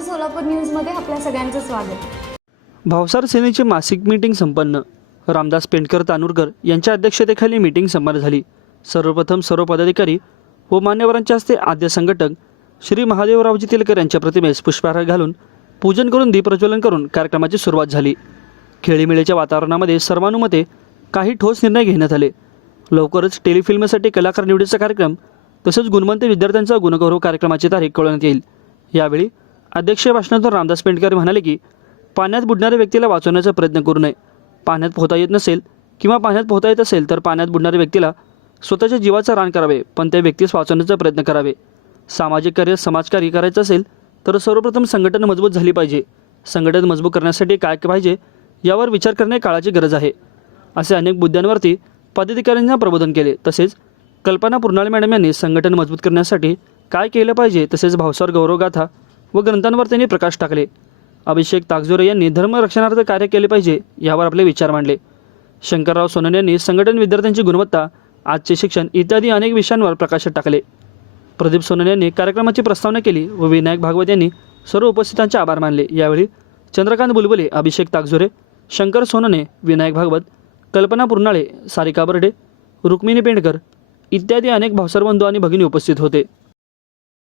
सोलापूर न्यूजमध्ये आपल्या सगळ्यांचं स्वागत. भावसार सेनेची मासिक मीटिंग संपन्न. रामदास पेंडकर तानूरकर यांच्या अध्यक्षतेखाली मीटिंग संपन्न झाली. सर्वप्रथम सर्व पदाधिकारी व मान्यवरांच्या हस्ते आद्य संघटक श्री महादेवरावजी तेलकर यांच्या प्रतिमेस पुष्पहार घालून पूजन करून दीपप्रज्वलन करून कार्यक्रमाची सुरुवात झाली. खेळीमेळीच्या वातावरणामध्ये सर्वानुमते काही ठोस निर्णय घेण्यात आले. लवकरच टेलिफिल्मसाठी कलाकार निवडीचा कार्यक्रम तसंच गुणवंत विद्यार्थ्यांचा गुणगौरव कार्यक्रमाची तारीख कळवण्यात येईल. यावेळी अध्यक्षीय भाषणातून रामदास पेंडकर म्हणाले की पाण्यात बुडणाऱ्या व्यक्तीला वाचवण्याचा प्रयत्न करू नये. पाण्यात पोहता येत नसेल किंवा पाण्यात पोहता येत असेल तर पाण्यात बुडणाऱ्या व्यक्तीला स्वतःच्या जीवाचा रान करावे पण त्या व्यक्तीस वाचवण्याचा प्रयत्न करावे. सामाजिक कार्य समाजकार्य करायचं असेल तर सर्वप्रथम संघटन मजबूत झाली पाहिजे. संघटन मजबूत करण्यासाठी काय पाहिजे यावर विचार करणे काळाची गरज आहे. असे अनेक मुद्द्यांवरती पदाधिकाऱ्यांना प्रबोधन केले. तसेच कल्पना पुरनाळे मॅडम यांनी संघटन मजबूत करण्यासाठी काय केलं पाहिजे तसेच भावसार गौरवगाथा व ग्रंथांवर त्यांनी प्रकाश टाकले. अभिषेक ताकजोरे यांनी धर्मरक्षणार्थ कार्य केले पाहिजे यावर आपले विचार मांडले. शंकरराव सोनन यांनी संघटन विद्यार्थ्यांची गुणवत्ता आजचे शिक्षण इत्यादी अनेक विषयांवर प्रकाश टाकले. प्रदीप सोनन यांनी कार्यक्रमाची प्रस्तावना केली व विनायक भागवत यांनी सर्व उपस्थितांचे आभार मानले. यावेळी चंद्रकांत बुलबुले अभिषेक ताकजोरे शंकर सोनने विनायक भागवत कल्पना पुर्नाळे सारिका बर्डे रुक्मिणी पेंडकर इत्यादी अनेक भावसरबंधू आणि भगिनी उपस्थित होते.